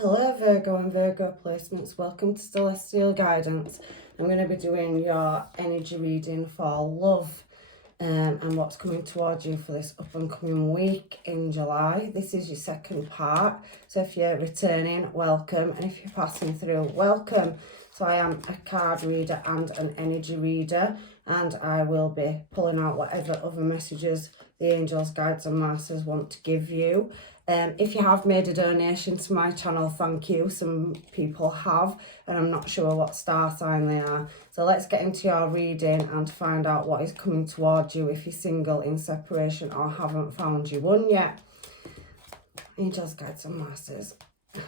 Hello Virgo and Virgo placements, welcome to Celestial Guidance. I'm going to be doing your energy reading for love and what's coming towards you for this up and coming week in July. This is your second part, so if you're returning, welcome, and if you're passing through, welcome. So I am a card reader and an energy reader, and I will be pulling out whatever other messages the angels, guides and masters want to give you. If you have made a donation to my channel, thank you. Some people have, and I'm not sure what star sign they are. So let's get into your reading and find out what is coming towards you if you're single, in separation, or haven't found your one yet. Angels, guides and masters,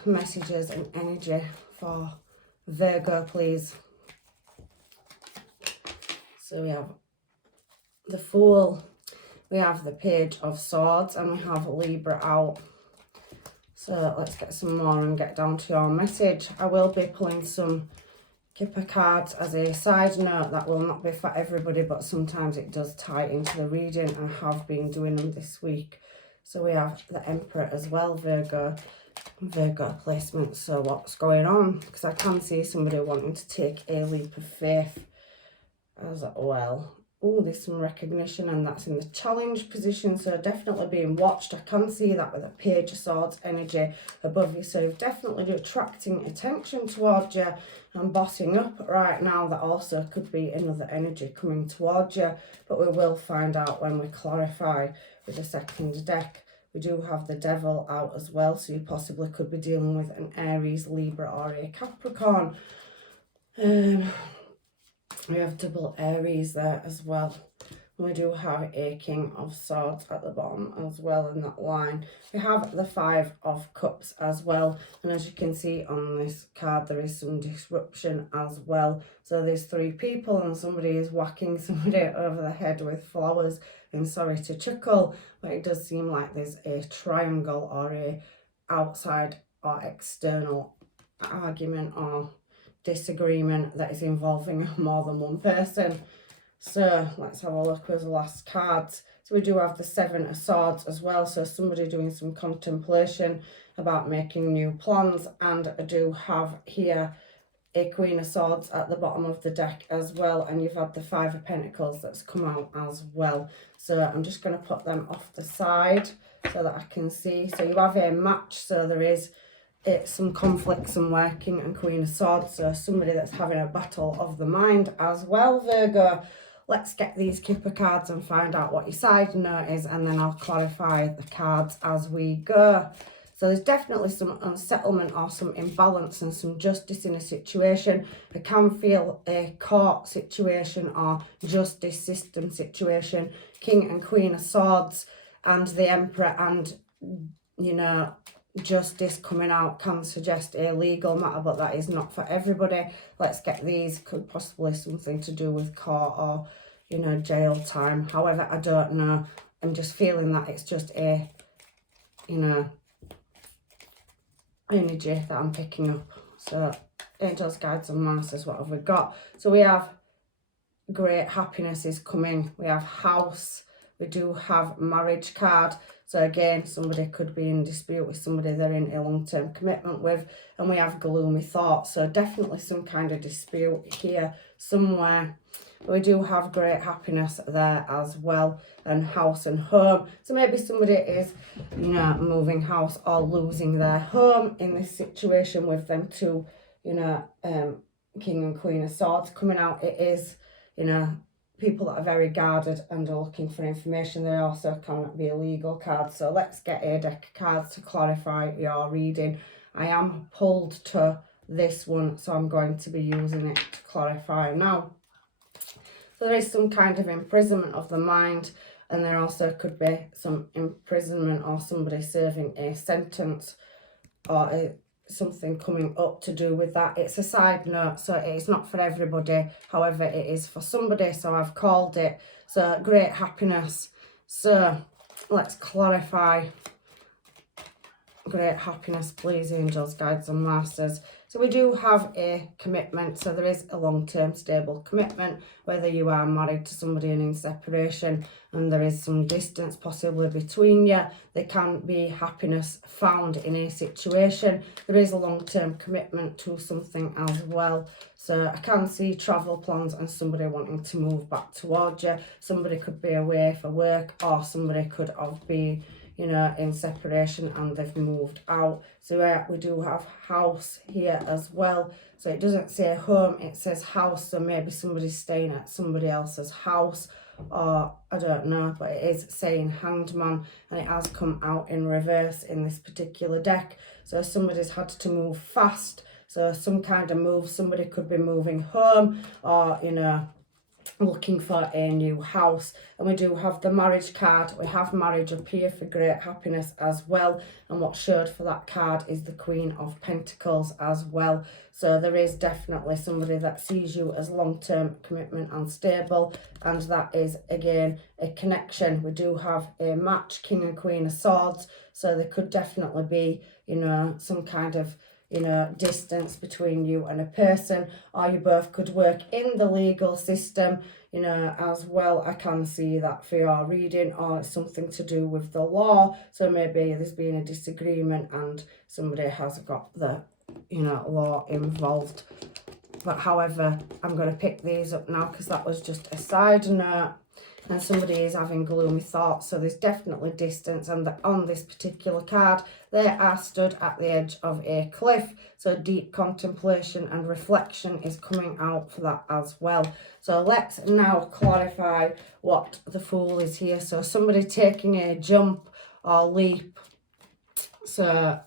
messages and energy for Virgo, please. So we have the Fool, we have the Page of Swords, and we have Libra out. So let's get some more and get down to your message. I will be pulling some Kipper cards as a side note. That will not be for everybody, but sometimes it does tie into the reading, and I have been doing them this week. So we have the Emperor as well, Virgo placement. So what's going on? Because I can see somebody wanting to take a leap of faith as well. Oh, there's some recognition, and that's in the challenge position, so definitely being watched. I can see that with a Page of Swords energy above you, so you're definitely attracting attention towards you and bossing up right now. That also could be another energy coming towards you, but we will find out when we clarify with the second deck. We do have the Devil out as well, so you possibly could be dealing with an Aries, Libra or a Capricorn. We have double Aries there as well. We do have a King of Swords at the bottom as well in that line. We have the Five of Cups as well. And as you can see on this card, there is some disruption as well. So there's three people and somebody is whacking somebody over the head with flowers. And sorry to chuckle, but it does seem like there's a triangle or a outside or external argument or disagreement that is involving more than one person. So let's have a look with the last cards. So we do have the Seven of Swords as well, so somebody doing some contemplation about making new plans. And I do have here a Queen of Swords at the bottom of the deck as well, and you've had the Five of Pentacles that's come out as well. So I'm just going to put them off the side so that I can see. So you have a match, so there is some conflicts and working, and Queen of Swords, so somebody that's having a battle of the mind as well, Virgo. Let's get these Kipper cards and find out what your side note is, and then I'll clarify the cards as we go. So there's definitely some unsettlement or some imbalance and some justice in a situation. I can feel a court situation or justice system situation. King and Queen of Swords and the Emperor, and you know, justice coming out can suggest a legal matter, but that is not for everybody. Let's get these. Could possibly something to do with court or, you know, jail time. However, I don't know. I'm just feeling that it's just a, you know, energy that I'm picking up. So angels, guides and masters, what have we got? So we have great happiness is coming. We have house. We do have marriage card. So again, somebody could be in dispute with somebody they're in a long-term commitment with. And we have gloomy thoughts. So definitely some kind of dispute here somewhere. We do have great happiness there as well. And house and home. So maybe somebody is, you know, moving house or losing their home in this situation with them two, you know, King and Queen of Swords coming out. It is, you know, people that are very guarded and are looking for information. They also cannot be a legal card. So let's get a deck of cards to clarify your reading. I am pulled to this one, so I'm going to be using it to clarify now. So there is some kind of imprisonment of the mind, and there also could be some imprisonment or somebody serving a sentence or something coming up to do with that. It's a side note, so it's not for everybody. However, it is for somebody, so I've called it. So great happiness. So let's clarify Great happiness, please, angels, guides and masters. So we do have a commitment, so there is a long-term stable commitment, whether you are married to somebody and in separation and there is some distance possibly between you. There can be happiness found in a situation. There is a long-term commitment to something as well. So I can see travel plans and somebody wanting to move back towards you. Somebody could be away for work, or somebody could have been, you know, in separation and they've moved out. So we do have house here as well. So it doesn't say home, it says house. So maybe somebody's staying at somebody else's house, or I don't know, but it is saying Hanged Man, and it has come out in reverse in this particular deck. So somebody's had to move fast. So some kind of move, somebody could be moving home, or, you know, looking for a new house. And we do have the marriage card. We have marriage up here for great happiness as well, and what showed for that card is the Queen of Pentacles as well. So there is definitely somebody that sees you as long-term commitment and stable, and that is again a connection. We do have a match, King and Queen of Swords, so there could definitely be, you know, some kind of, you know, distance between you and a person, or you both could work in the legal system, you know, as well. I can see that for your reading, or it's something to do with the law. So maybe there's been a disagreement and somebody has got the, you know, law involved. But however, I'm going to pick these up now because that was just a side note. And somebody is having gloomy thoughts, so there's definitely distance. And on this particular card, they are stood at the edge of a cliff, so deep contemplation and reflection is coming out for that as well. So let's now clarify what the Fool is here. So somebody taking a jump or leap. So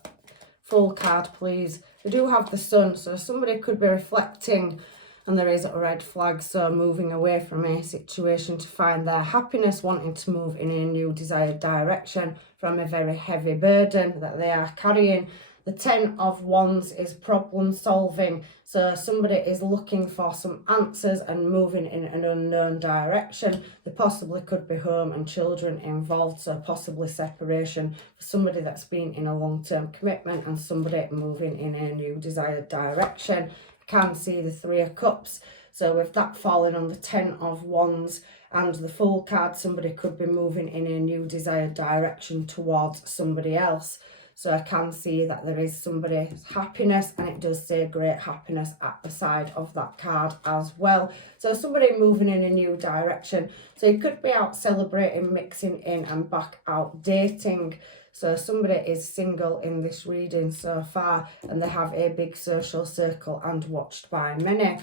Fool card, please. We do have the Sun, so somebody could be reflecting, and there is a red flag, so moving away from a situation to find their happiness, wanting to move in a new desired direction from a very heavy burden that they are carrying. The 10 of Wands is problem solving, so somebody is looking for some answers and moving in an unknown direction. There possibly could be home and children involved, so possibly separation for somebody that's been in a long-term commitment and somebody moving in a new desired direction. Can see the 3 of Cups, so with that falling on the 10 of Wands and the Fool card, somebody could be moving in a new desired direction towards somebody else. So I can see that there is somebody's happiness, and it does say great happiness at the side of that card as well. So somebody moving in a new direction, so you could be out celebrating, mixing in and back out dating. So somebody is single in this reading so far, and they have a big social circle and watched by many.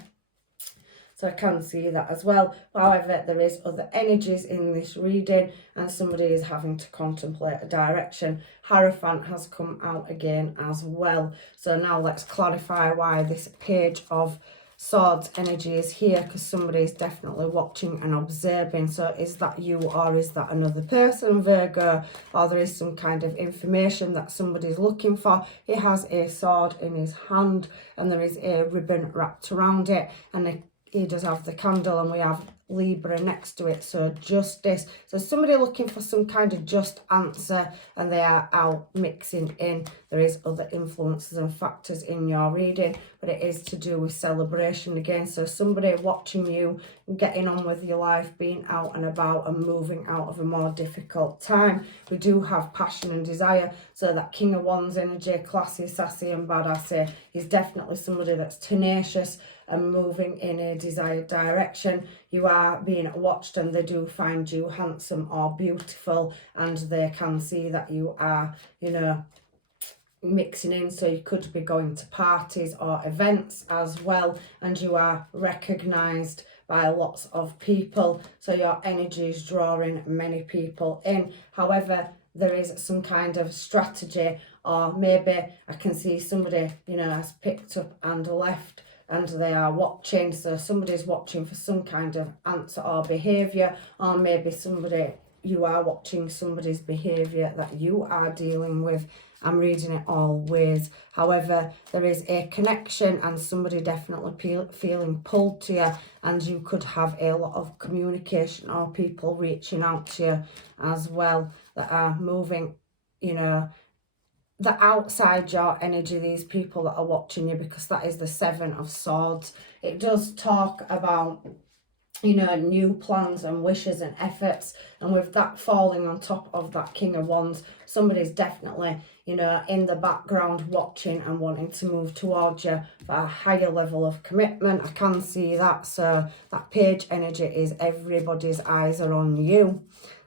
So I can see that as well. However, there is other energies in this reading, and somebody is having to contemplate a direction. Hierophant has come out again as well. So now let's clarify why this Page of Swords energy is here, because somebody is definitely watching and observing. So is that you, or is that another person, Virgo? Or there is some kind of information that somebody's looking for. He has a sword in his hand, and there is a ribbon wrapped around it, and he does have the candle, and we have Libra next to it, so justice. So somebody looking for some kind of just answer, and they are out mixing in. There is other influences and factors in your reading, but it is to do with celebration again. So somebody watching you, getting on with your life, being out and about and moving out of a more difficult time. We do have passion and desire, so that King of Wands energy, classy, sassy and badassy, is definitely somebody that's tenacious and moving in a desired direction. You are being watched, and they do find you handsome or beautiful, and they can see that you are, you know, mixing in. So you could be going to parties or events as well, and you are recognised by lots of people, so your energy is drawing many people in. However, there is some kind of strategy, or maybe I can see somebody, you know, has picked up and left, and they are watching. So somebody's watching for some kind of answer or behaviour, or maybe you are watching somebody's behaviour that you are dealing with. I'm reading it all ways. However, there is a connection, and somebody definitely feeling pulled to you, and you could have a lot of communication or people reaching out to you as well that are moving, you know, the outside your energy, these people that are watching you, because that is the Seven of Swords. It does talk about, you know, new plans and wishes and efforts, and with that falling on top of that King of Wands, somebody's definitely, you know, in the background watching and wanting to move towards you for a higher level of commitment. I can see that. So that Page energy is everybody's eyes are on you.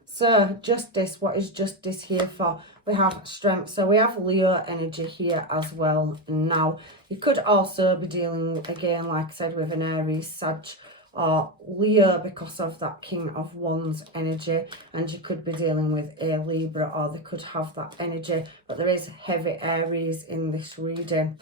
So Justice, what is Justice here for? We have Strength. So we have Leo energy here as well. Now, you could also be dealing, again, like I said, with an Aries, Sag, or Leo, because of that King of Wands energy, and you could be dealing with a Libra, or they could have that energy, but there is heavy Aries in this reading,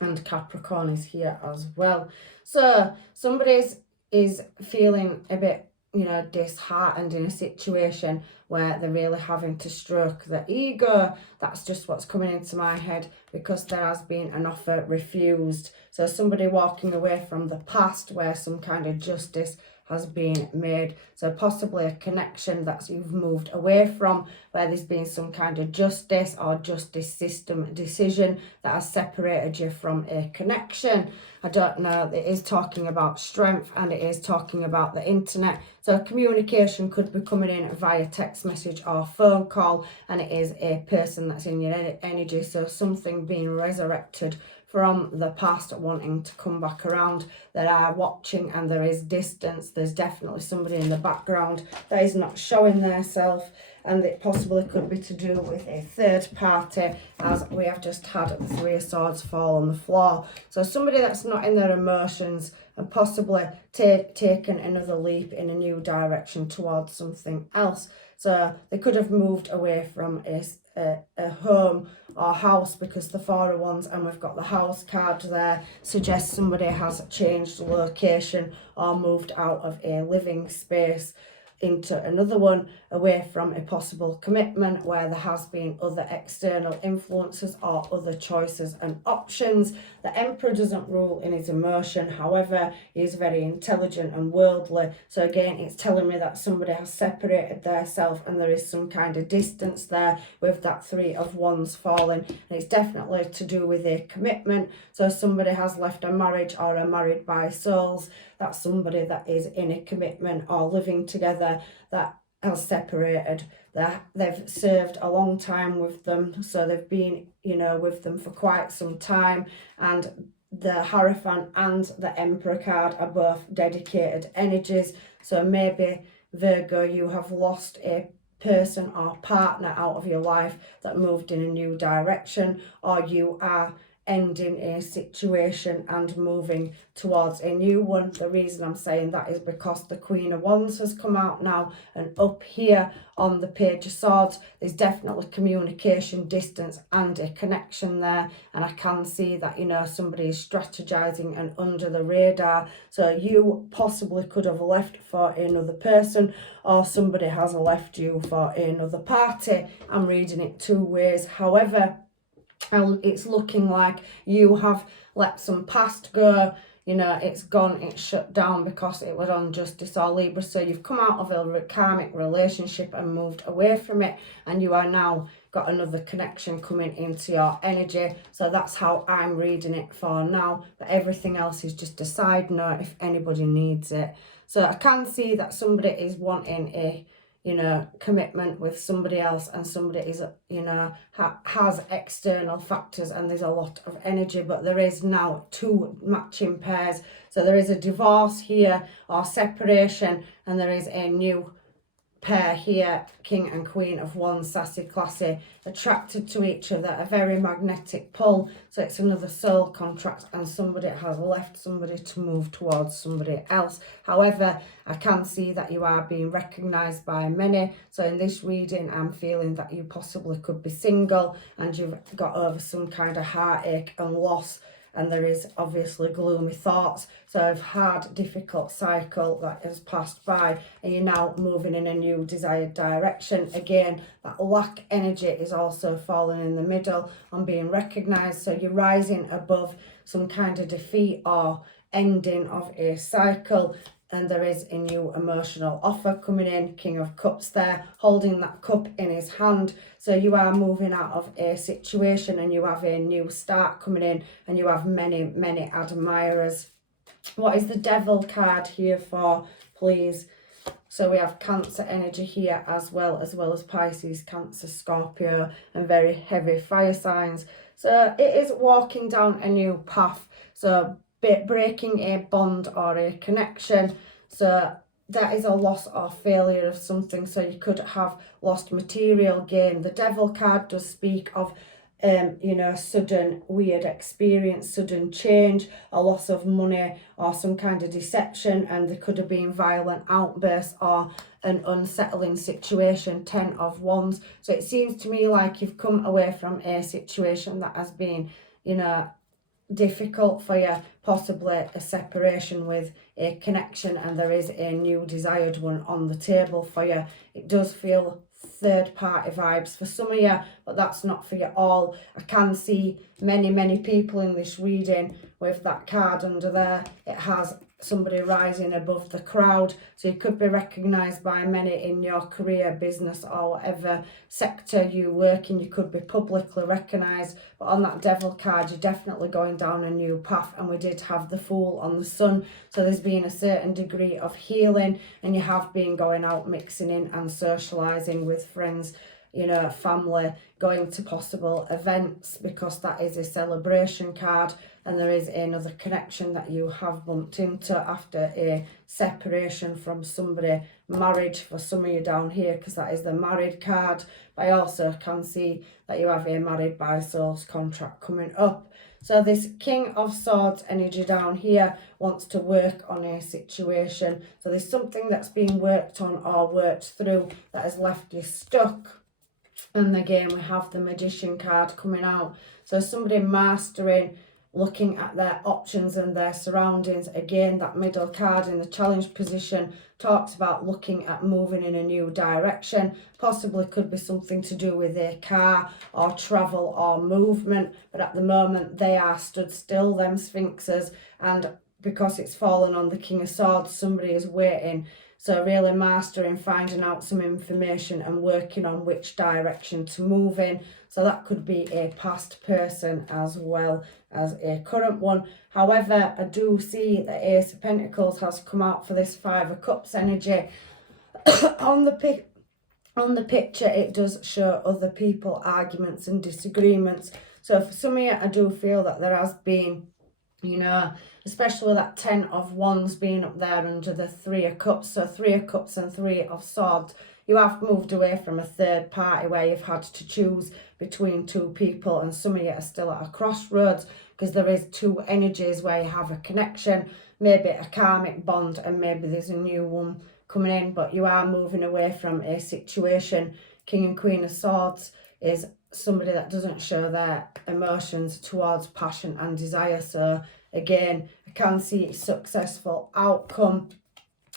and Capricorn is here as well. So somebody is feeling a bit, you know, disheartened in a situation where they're really having to stroke the ego. That's just what's coming into my head, because there has been an offer refused. So somebody walking away from the past where some kind of justice has been made. So possibly a connection that you've moved away from, where there's been some kind of justice or justice system decision that has separated you from a connection. I don't know, it is talking about strength, and it is talking about the internet. So communication could be coming in via text message or phone call, and it is a person that's in your energy. So something being resurrected from the past wanting to come back around. That are watching, and there is distance. There's definitely somebody in the background that is not showing their self, and it possibly could be to do with a third party, as we have just had the Three of Swords fall on the floor. So somebody that's not in their emotions, and possibly taken another leap in a new direction towards something else. So they could have moved away from a home or house, because the Four of Wands, and we've got the house card there, suggests somebody has changed location or moved out of a living space into another one, away from a possible commitment where there has been other external influences or other choices and options. The Emperor doesn't rule in his emotion, however, he's very intelligent and worldly. So again, it's telling me that somebody has separated their self, and there is some kind of distance there with that Three of Wands falling, and it's definitely to do with a commitment. So somebody has left a marriage or are married by souls. That's somebody that is in a commitment or living together that has separated. That they've served a long time with them, so they've been, you know, with them for quite some time, and the Hierophant and the Emperor card are both dedicated energies. So maybe, Virgo, you have lost a person or partner out of your life that moved in a new direction, or you are ending a situation and moving towards a new one. The reason I'm saying that is because the Queen of Wands has come out now, and up here on the Page of Swords, there's definitely communication, distance, and a connection there. And I can see that, you know, somebody is strategizing and under the radar. So you possibly could have left for another person, or somebody has left you for another party. I'm reading it two ways. However, it's looking like you have let some past go. You know, it's gone, it's shut down because it was on Justice or Libra. So you've come out of a karmic relationship and moved away from it, and you are now got another connection coming into your energy. So that's how I'm reading it for now, but everything else is just a side note if anybody needs it. So I can see that somebody is wanting a, you know, commitment with somebody else, and somebody is, you know, has external factors, and there's a lot of energy, but there is now two matching pairs. So there is a divorce here or separation, and there is a new pair here, King and Queen of Wands, sassy, classy, attracted to each other, a very magnetic pull. So it's another soul contract, and somebody has left somebody to move towards somebody else. However, I can see that you are being recognised by many. So in this reading, I'm feeling that you possibly could be single, and you've got over some kind of heartache and loss, and there is obviously gloomy thoughts. So I've had a difficult cycle that has passed by, and you're now moving in a new desired direction. Again, that lack energy is also falling in the middle on being recognised. So you're rising above some kind of defeat or ending of a cycle. and there is a new emotional offer coming in. King of Cups there, holding that cup in his hand. So you are moving out of a situation and you have a new start coming in, and you have many, many admirers. What is the Devil card here for, please? So we have Cancer energy here as well as Pisces, Cancer, Scorpio, and very heavy fire signs. So it is walking down a new path. So breaking a bond or a connection. So that is a loss or failure of something. So you could have lost material gain. The Devil card does speak of you know, sudden weird experience, sudden change, a loss of money, or some kind of deception, and there could have been violent outbursts or an unsettling situation. 10 of Wands. So it seems to me like you've come away from a situation that has been, you know, difficult for you, possibly a separation with a connection, and there is a new desired one on the table for you. It does feel third party vibes for some of you, but that's not for you all. I can see many people in this reading with that card under there. It has somebody rising above the crowd, so you could be recognized by many in your career, business, or whatever sector you work in. You could be publicly recognized, but on that Devil card you're definitely going down a new path. And we did have the Fool on the Sun, so there's been a certain degree of healing, and you have been going out, mixing in and socializing with friends, you know, family, going to possible events, because that is a celebration card, and there is another connection that you have bumped into after a separation from somebody. Marriage for some of you down here, because that is the married card. But I also can see that you have a married by souls contract coming up. So this King of Swords energy down here wants to work on a situation. So there's something that's been worked on or worked through that has left you stuck. And again, we have the Magician card coming out. So somebody mastering, looking at their options and their surroundings. Again, that middle card in the challenge position talks about looking at moving in a new direction. Possibly could be something to do with a car or travel or movement. But at the moment, they are stood still, them Sphinxes. And because it's fallen on the King of Swords, somebody is waiting. So really mastering, finding out some information and working on which direction to move in. So that could be a past person as well as a current one. However, I do see that Ace of Pentacles has come out for this Five of Cups energy. on the picture, it does show other people, arguments and disagreements. So for some of you, I do feel that there has been, you know, especially with that 10 of Wands being up there under the 3 of Cups. So 3 of Cups and 3 of Swords. You have moved away from a third party where you've had to choose between two people, and some of you are still at a crossroads, because there is two energies where you have a connection, maybe a karmic bond, and maybe there's a new one coming in, but you are moving away from a situation. King and Queen of Swords is somebody that doesn't show their emotions towards passion and desire. So again, I can see a successful outcome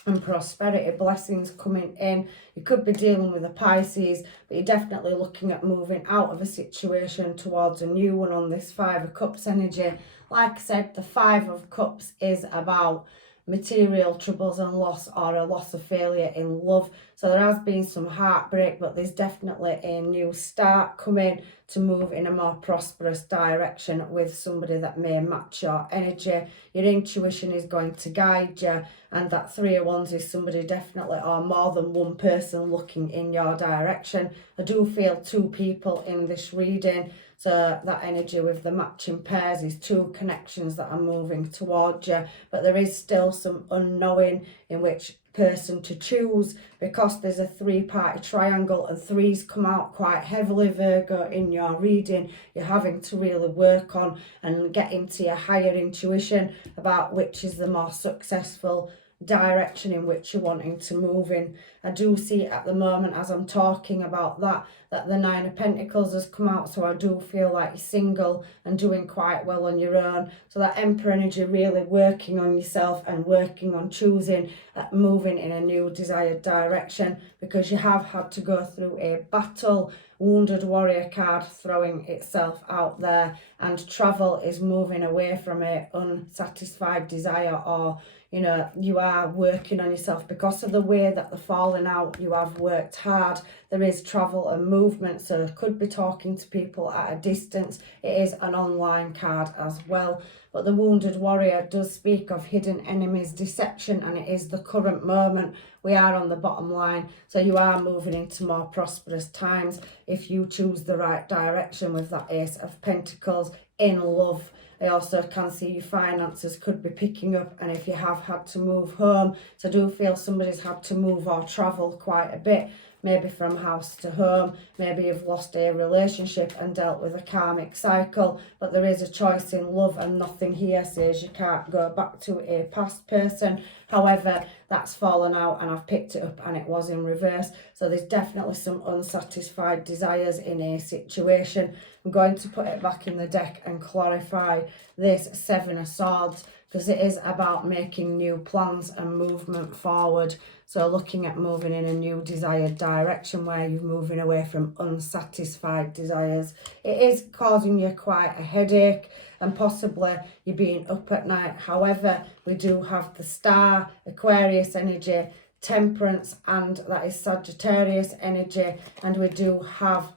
and prosperity, blessings coming in. You could be dealing with a Pisces, but you're definitely looking at moving out of a situation towards a new one on this 5 of Cups energy. Like I said, the 5 of Cups is about material troubles and loss, or a loss of failure in love. So there has been some heartbreak, but there's definitely a new start coming to move in a more prosperous direction with somebody that may match your energy. Your intuition is going to guide you, and that 3 of Wands is somebody definitely, or more than one person, looking in your direction. I do feel 2 people in this reading. So that energy with the matching pairs is 2 connections that are moving towards you. But there is still some unknowing in which person to choose, because there's a 3-party triangle, and 3s come out quite heavily, Virgo, in your reading. You're having to really work on and get into your higher intuition about which is the more successful direction in which you're wanting to move in. I do see at the moment, as I'm talking about that the 9 of Pentacles has come out, so I do feel like you're single and doing quite well on your own. So that Emperor energy, really working on yourself and working on choosing, moving in a new desired direction, because you have had to go through a battle Wounded Warrior card throwing itself out there, and travel is moving away from a unsatisfied desire, or you know, you are working on yourself because of the way that they're falling out. You have worked hard. There is travel and movement, so could be talking to people at a distance. It is an online card as well. But the Wounded Warrior does speak of hidden enemies, deception, and it is the current moment. We are on the bottom line, so you are moving into more prosperous times if you choose the right direction with that Ace of Pentacles in love. I also can see your finances could be picking up, and if you have had to move home, so I do feel somebody's had to move or travel quite a bit, maybe from house to home, maybe you've lost a relationship and dealt with a karmic cycle, but there is a choice in love, and nothing here says you can't go back to a past person. However, that's fallen out and I've picked it up and it was in reverse, so there's definitely some unsatisfied desires in a situation. I'm going to put it back in the deck and clarify this Seven of Swords, because it is about making new plans and movement forward. So looking at moving in a new desired direction where you're moving away from unsatisfied desires. It is causing you quite a headache and possibly you're being up at night. However, we do have the Star, Aquarius energy, Temperance, and that is Sagittarius energy, and we do have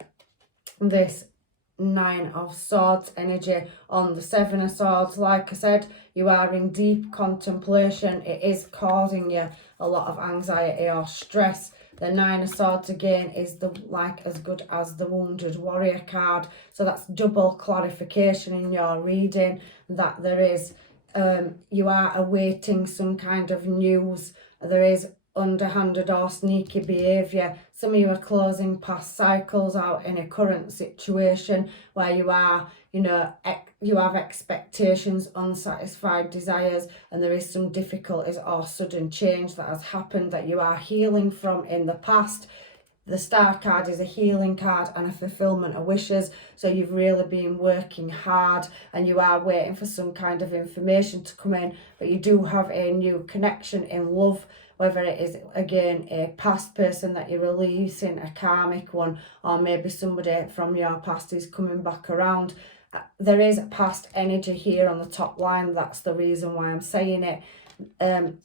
this Nine of Swords energy on the Seven of Swords. Like I said, you are in deep contemplation. It is causing you a lot of anxiety or stress. The Nine of Swords again is as good as the Wounded Warrior card, so that's double clarification in your reading that there is you are awaiting some kind of news. There is underhanded or sneaky behaviour. Some of you are closing past cycles out in a current situation where you are, you know, you have expectations, unsatisfied desires, and there is some difficulties or sudden change that has happened that you are healing from in the past. The Star card is a healing card and a fulfillment of wishes. So you've really been working hard and you are waiting for some kind of information to come in, but you do have a new connection in love. Whether it is, again, a past person that you're releasing, a karmic one, or maybe somebody from your past is coming back around. There is past energy here on the top line. That's the reason why I'm saying it.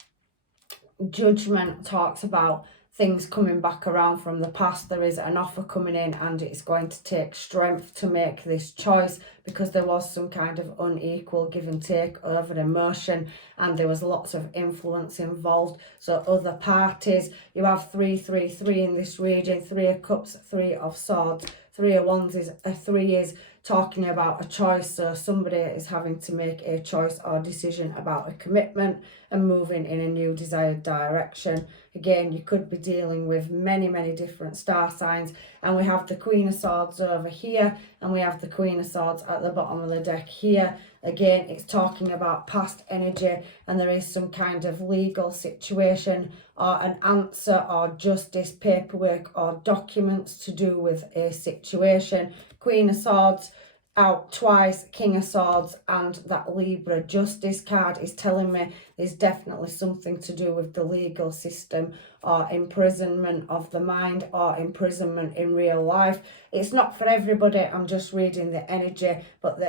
Judgment talks about things coming back around from the past. There is an offer coming in and it's going to take strength to make this choice, because there was some kind of unequal give and take over emotion and there was lots of influence involved. So other parties, you have 333 in this reading, 3 of Cups, 3 of Swords, 3 of Wands is a 3 is talking about a choice. So somebody is having to make a choice or decision about a commitment and moving in a new desired direction. Again, you could be dealing with many different star signs, and we have the Queen of Swords over here and we have the Queen of Swords at the bottom of the deck here. Again, it's talking about past energy and there is some kind of legal situation or an answer or justice, paperwork or documents to do with a situation. Queen of Swords out twice, King of Swords, and that Libra Justice card is telling me there's definitely something to do with the legal system or imprisonment of the mind or imprisonment in real life. It's not for everybody, I'm just reading the energy, but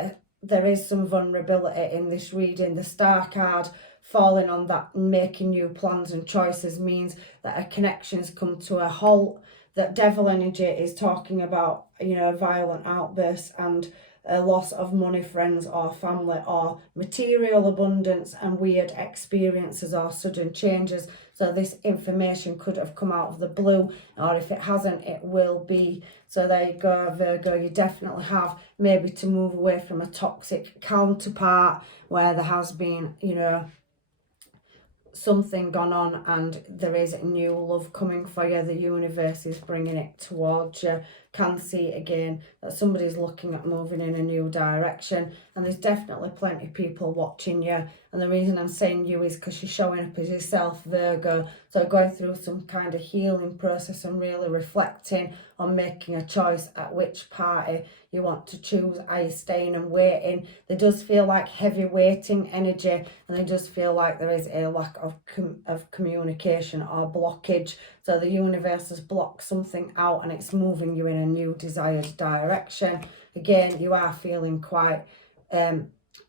there is some vulnerability in this reading. The Star card falling on that making new plans and choices means that a connection's come to a halt. That Devil energy is talking about, you know, violent outbursts and a loss of money, friends or family, or material abundance and weird experiences or sudden changes. So this information could have come out of the blue, or if it hasn't, it will be. So there you go, Virgo. You definitely have maybe to move away from a toxic counterpart where there has been, you know, something gone on and there is new love coming for you. The universe is bringing it towards you. Can see again that somebody's looking at moving in a new direction, and there's definitely plenty of people watching you. And the reason I'm saying you is because you're showing up as yourself, Virgo. So going through some kind of healing process and really reflecting on making a choice at which party you want to choose. Are you staying and waiting? There does feel like heavy waiting energy, and there does feel like there is a lack of communication or blockage. So the universe has blocked something out and it's moving you in a new desired direction. Again, you are feeling quite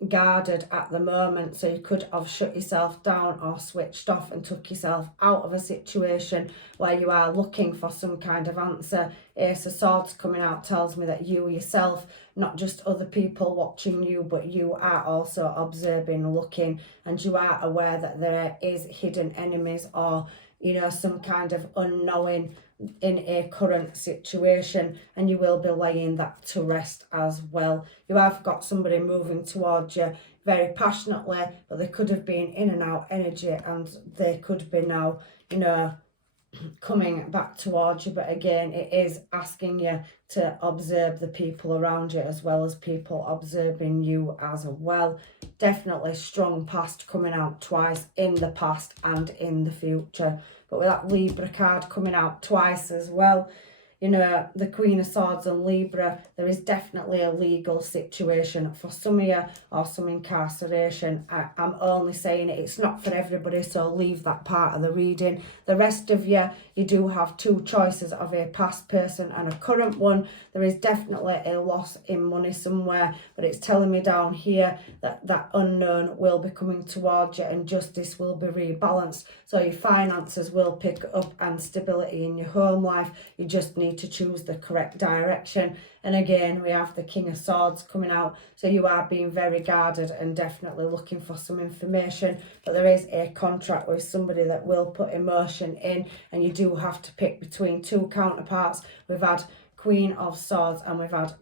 guarded at the moment, so you could have shut yourself down or switched off and took yourself out of a situation where you are looking for some kind of answer. Ace of Swords coming out tells me that you yourself, not just other people watching you, but you are also observing, looking, and you are aware that there is hidden enemies or, you know, some kind of unknowing in a current situation, and you will be laying that to rest as well. You have got somebody moving towards you very passionately, but they could have been in and out energy, and they could be now, you know, coming back towards you. But again, it is asking you to observe the people around you as well as people observing you as well. Definitely strong past coming out twice, in the past and in the future. But with that Libra card coming out twice as well, you know, the Queen of Swords and Libra, there is definitely a legal situation for some of you, or some incarceration. I'm only saying it, it's not for everybody, so leave that part of the reading. The rest of you, you do have two choices of a past person and a current one. There is definitely a loss in money somewhere, but it's telling me down here that that unknown will be coming towards you and justice will be rebalanced. So your finances will pick up and stability in your home life. You just need to choose the correct direction. And again, we have the King of Swords coming out, so you are being very guarded and definitely looking for some information, but there is a contract with somebody that will put emotion in, and you do have to pick between two counterparts. We've had Queen of Swords and we've had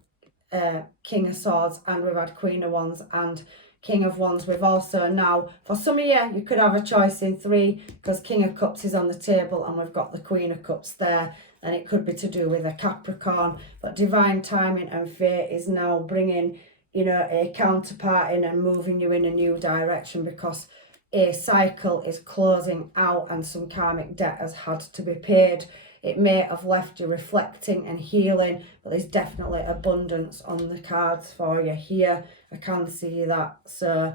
King of Swords, and we've had Queen of Wands and King of Wands. We've also now, for some of you could have a choice in three, because King of Cups is on the table and we've got the Queen of Cups there, and it could be to do with a Capricorn. But divine timing and fate is now bringing, you know, a counterpart in and moving you in a new direction, because a cycle is closing out and some karmic debt has had to be paid. It may have left you reflecting and healing, but there's definitely abundance on the cards for you here. I can see that, so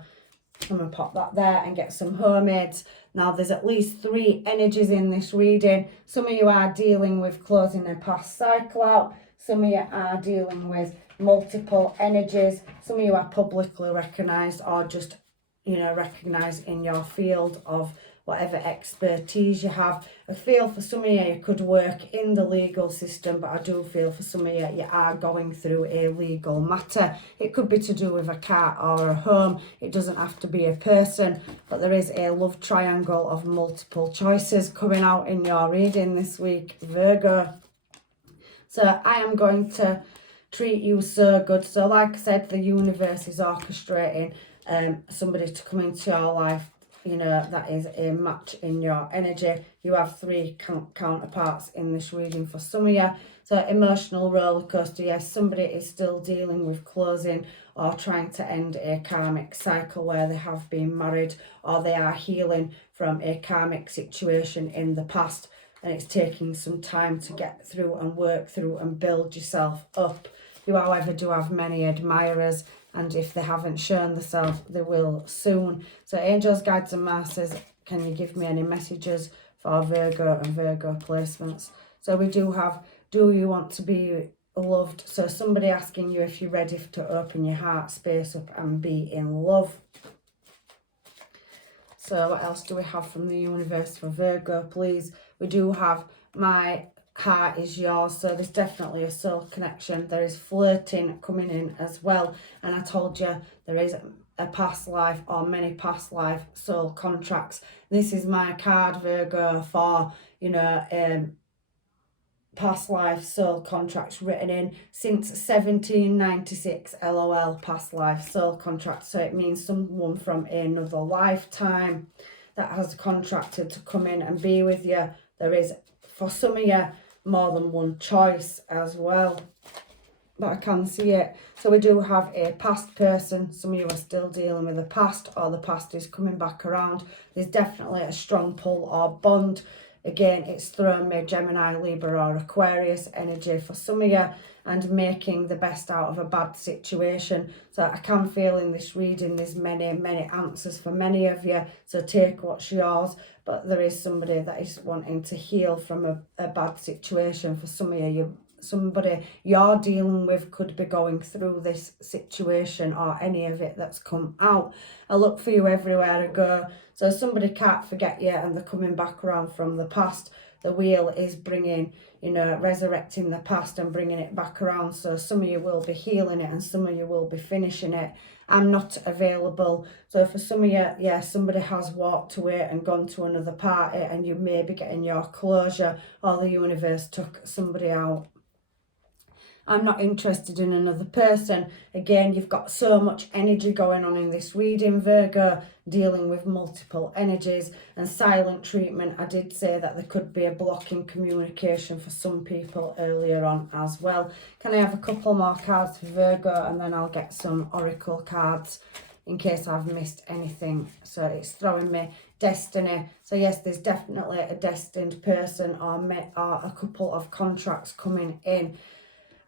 I'm going to pop that there and get some homemades. Now, there's at least three energies in this reading. Some of you are dealing with closing a past cycle out. Some of you are dealing with multiple energies. Some of you are publicly recognised, or just, you know, recognised in your field of whatever expertise you have. I feel for some of you, you could work in the legal system, but I do feel for some of you, you are going through a legal matter. It could be to do with a car or a home. It doesn't have to be a person, but there is a love triangle of multiple choices coming out in your reading this week, Virgo. So I am going to treat you so good. So like I said, the universe is orchestrating somebody to come into your life, you know, that is a match in your energy. You have three counterparts in this reading for some of you. So emotional roller coaster, yes, somebody is still dealing with closing or trying to end a karmic cycle where they have been married, or they are healing from a karmic situation in the past, and it's taking some time to get through and work through and build yourself up. You, however, do have many admirers, and if they haven't shown themselves, they will soon. So angels, guides and masters, can you give me any messages for Virgo and Virgo placements? So we do have, do you want to be loved? So somebody asking you if you're ready to open your heart space up and be in love. So what else do we have from the universe for Virgo, please? We do have my heart is yours. So there's definitely a soul connection. There is flirting coming in as well. And I told you there is a past life or many past life soul contracts. This is my card, Virgo, for, you know, past life soul contracts written in since 1796, LOL, past life soul contract. So it means someone from another lifetime that has contracted to come in and be with you. There is, for some of you, more than one choice as well, but I can see it. So we do have a past person. Some of you are still dealing with the past, or the past is coming back around. There's definitely a strong pull or bond again, it's thrown me Gemini, Libra or Aquarius energy for some of you, and making the best out of a bad situation. So I can feel in this reading there's many answers for many of you, so take what's yours. But there is somebody that is wanting to heal from a bad situation for some of you. Somebody you're dealing with could be going through this situation, or any of it that's come out. I look for you everywhere I go. So somebody can't forget you and they're coming back around from the past. The wheel is bringing, resurrecting the past and bringing it back around. So some of you will be healing it and some of you will be finishing it. I'm not available. So for some of you, yeah, somebody has walked away and gone to another party, and you may be getting your closure, or the universe took somebody out. I'm not interested in another person. Again, you've got so much energy going on in this reading, Virgo, dealing with multiple energies and silent treatment. I did say that there could be a block in communication for some people earlier on as well. Can I have a couple more cards for Virgo, and then I'll get some oracle cards in case I've missed anything. So it's throwing me destiny. So yes, there's definitely a destined person or a couple of contracts coming in.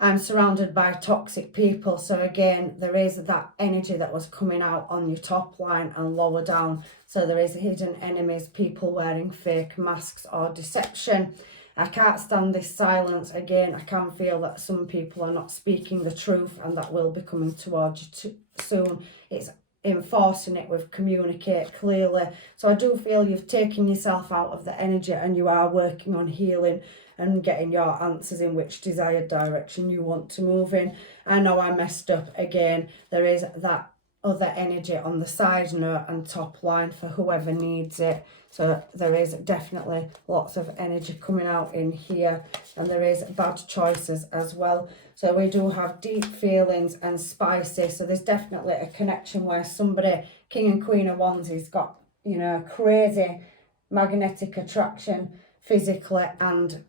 I'm surrounded by toxic people. So again, there is that energy that was coming out on your top line and lower down. So there is hidden enemies, people wearing fake masks or deception. I can't stand this silence. Again, I can feel that some people are not speaking the truth, and that will be coming towards you soon. It's enforcing it with communicate clearly. So I do feel you've taken yourself out of the energy, and you are working on healing and getting your answers in which desired direction you want to move in. I know I messed up again. There is that other energy on the side note and top line for whoever needs it. So there is definitely lots of energy coming out in here, and there is bad choices as well. So we do have deep feelings and spicy. So there's definitely a connection where somebody, King and Queen of Wands, has got, crazy magnetic attraction physically and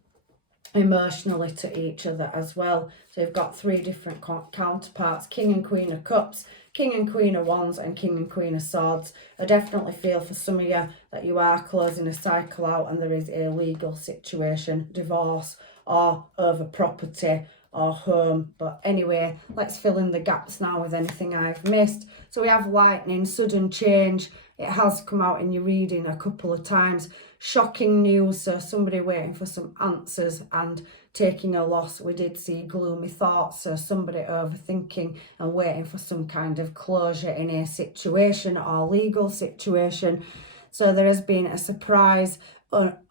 emotionally to each other as well. So you've got three different counterparts: King and Queen of Cups, King and Queen of Wands, and King and Queen of Swords. I definitely feel for some of you that you are closing a cycle out, and there is a legal situation, divorce or over property or home. But anyway, let's fill in the gaps now with anything I've missed. So we have lightning, sudden change. It has come out in your reading a couple of times. Shocking news, so somebody waiting for some answers and taking a loss. We did see gloomy thoughts, so somebody overthinking and waiting for some kind of closure in a situation or legal situation. So there has been a surprise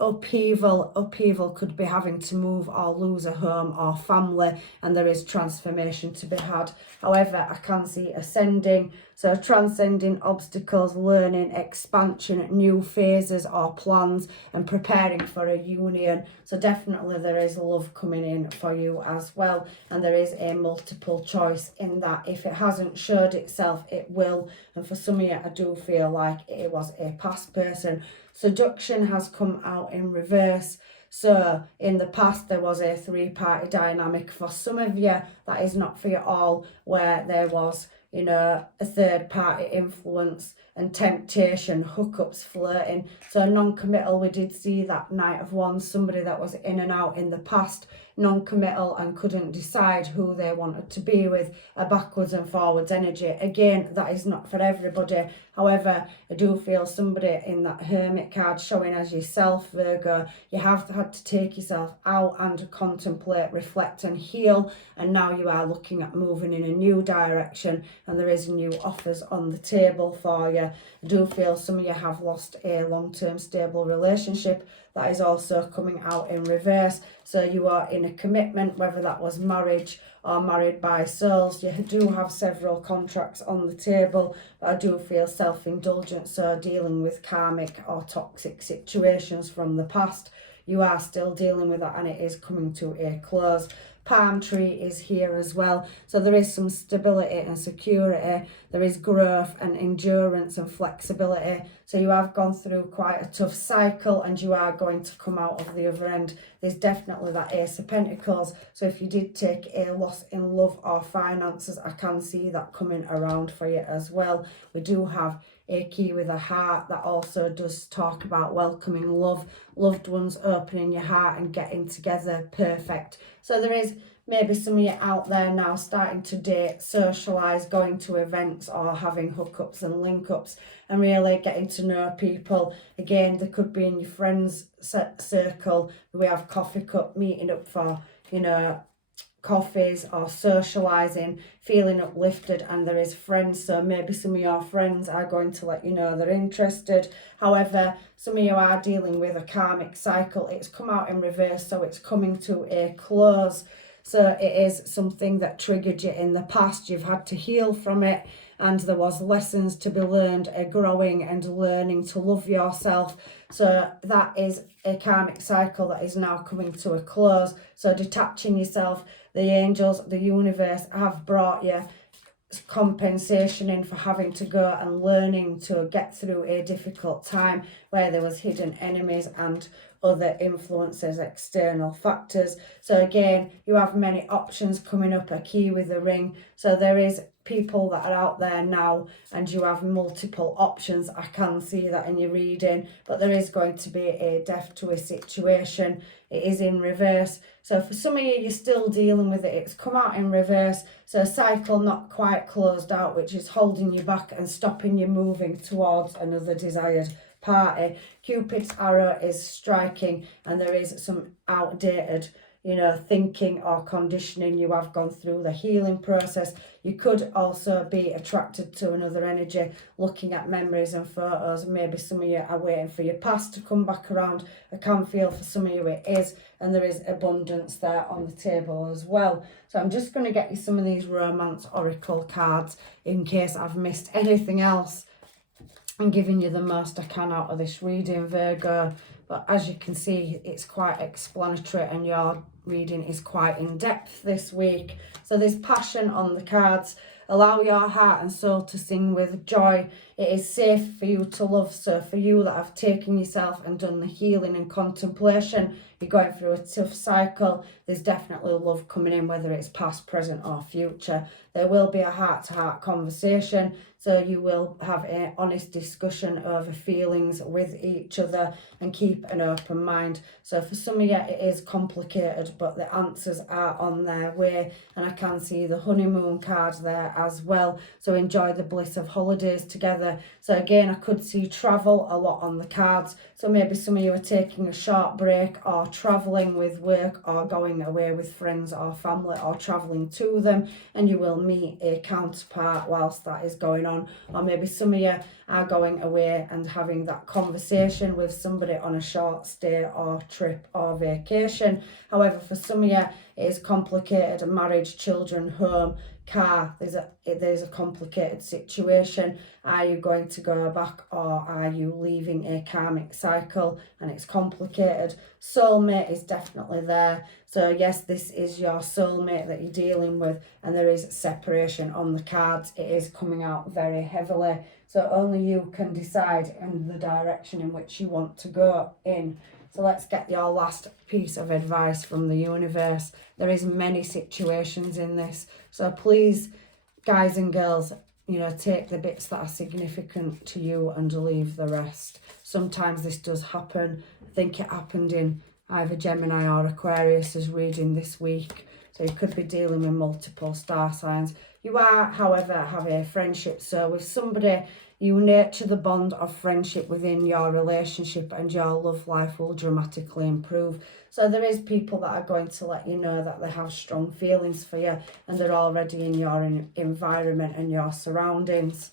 upheaval could be having to move or lose a home or family, and there is transformation to be had. However, I can see ascending, so transcending obstacles, learning, expansion, new phases or plans, and preparing for a union. So definitely there is love coming in for you as well, and there is a multiple choice in that. If it hasn't showed itself, it will. And for some of you, I do feel like it was a past person. Seduction has come out in reverse. So in the past, there was a three-party dynamic. For some of you, that is not for you all, where there was, a third-party influence and temptation, hookups, flirting. So non-committal, we did see that Knight of Wands, somebody that was in and out in the past, non-committal and couldn't decide who they wanted to be with, a backwards and forwards energy. Again, that is not for everybody. However, I do feel somebody in that Hermit card showing as yourself, Virgo. You have had to take yourself out and contemplate, reflect and heal, and now you are looking at moving in a new direction, and there is new offers on the table for you. I do feel some of you have lost a long-term stable relationship. That is also coming out in reverse. So you are in a commitment, whether that was marriage or married by souls. You do have several contracts on the table, but I do feel self-indulgent, so dealing with karmic or toxic situations from the past. You are still dealing with that, and it is coming to a close. Palm tree is here as well. So there is some stability and security. There is growth and endurance and flexibility. So you have gone through quite a tough cycle, and you are going to come out of the other end. There's definitely that Ace of Pentacles. So if you did take a loss in love or finances, I can see that coming around for you as well. We do have a key with a heart that also does talk about welcoming love, loved ones, opening your heart and getting together. Perfect. So there is maybe some of you out there now starting to date, socialise, going to events or having hookups and link-ups and really getting to know people. Again, they could be in your friends circle. We have coffee cup, meeting up for, you know, coffees or socialising, feeling uplifted, and there is friends. So maybe some of your friends are going to let you know they're interested. However, some of you are dealing with a karmic cycle. It's come out in reverse, so it's coming to a close. So it is something that triggered you in the past. You've had to heal from it, and there was lessons to be learned, a growing and learning to love yourself. So that is a karmic cycle that is now coming to a close. So detaching yourself, the angels, the universe have brought you compensation in for having to go and learning to get through a difficult time where there was hidden enemies and other influences, external factors. So again, you have many options coming up, a key with the ring. So there is people that are out there now and you have multiple options. I can see that in your reading, but there is going to be a death to a situation. It is in reverse. So for some of you, you're still dealing with it. It's come out in reverse. So a cycle not quite closed out, which is holding you back and stopping you moving towards another desired party. Cupid's arrow is striking, and there is some outdated, you know, thinking or conditioning. You have gone through the healing process. You could also be attracted to another energy, looking at memories and photos. Maybe some of you are waiting for your past to come back around. I can feel for some of you it is, and there is abundance there on the table as well. So I'm just going to get you some of these romance oracle cards in case I've missed anything else. I'm giving you the most I can out of this reading, Virgo. But as you can see, it's quite explanatory and your reading is quite in depth this week. So there's passion on the cards. Allow your heart and soul to sing with joy. It is safe for you to love. So for you that have taken yourself and done the healing and contemplation, you're going through a tough cycle, there's definitely love coming in, whether it's past, present or future. There will be a heart-to-heart conversation. So you will have an honest discussion over feelings with each other and keep an open mind. So for some of you, it is complicated, but the answers are on their way. And I can see the honeymoon card there as well. So enjoy the bliss of holidays together. So again, I could see travel a lot on the cards. So maybe some of you are taking a short break or travelling with work or going away with friends or family or travelling to them, and you will meet a counterpart whilst that is going on. Or maybe some of you are going away and having that conversation with somebody on a short stay or trip or vacation. However, for some of you, it is complicated: marriage, children, home, car. There's a complicated situation. Are you going to go back, or are you leaving a karmic cycle? And it's complicated. Soulmate is definitely there. So yes, this is your soulmate that you're dealing with, and there is separation on the cards. It is coming out very heavily. So only you can decide in the direction in which you want to go in. So let's get your last piece of advice from the universe. There is many situations in this. So please, guys and girls, you know, take the bits that are significant to you and leave the rest. Sometimes this does happen. I think it happened in either Gemini or Aquarius's reading this week. So you could be dealing with multiple star signs. You are, however, have a friendship. So with somebody, you nurture the bond of friendship within your relationship, and your love life will dramatically improve. So there is people that are going to let you know that they have strong feelings for you, and they're already in your environment and your surroundings.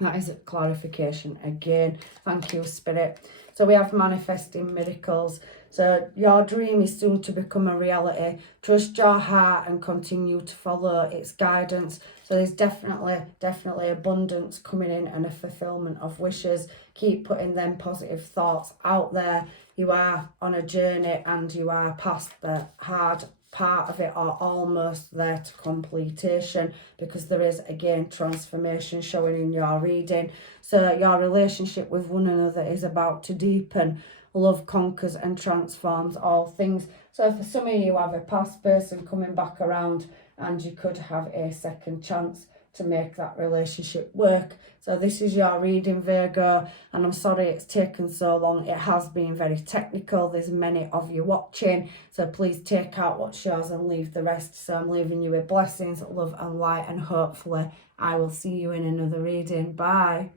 That is a clarification again. Thank you, Spirit. So we have manifesting miracles. So your dream is soon to become a reality. Trust your heart and continue to follow its guidance. So there's definitely abundance coming in and a fulfillment of wishes. Keep putting them positive thoughts out there. You are on a journey and you are past the hard part of it, or almost there to completion, because there is again transformation showing in your reading. So your relationship with one another is about to deepen. Love conquers and transforms all things. So for some of you have a past person coming back around, and you could have a second chance to make that relationship work. So this is your reading, Virgo, and I'm sorry it's taken so long. It has been very technical. There's many of you watching, so please take out what's yours and leave the rest. So I'm leaving you with blessings, love and light, and hopefully I will see you in another reading. Bye.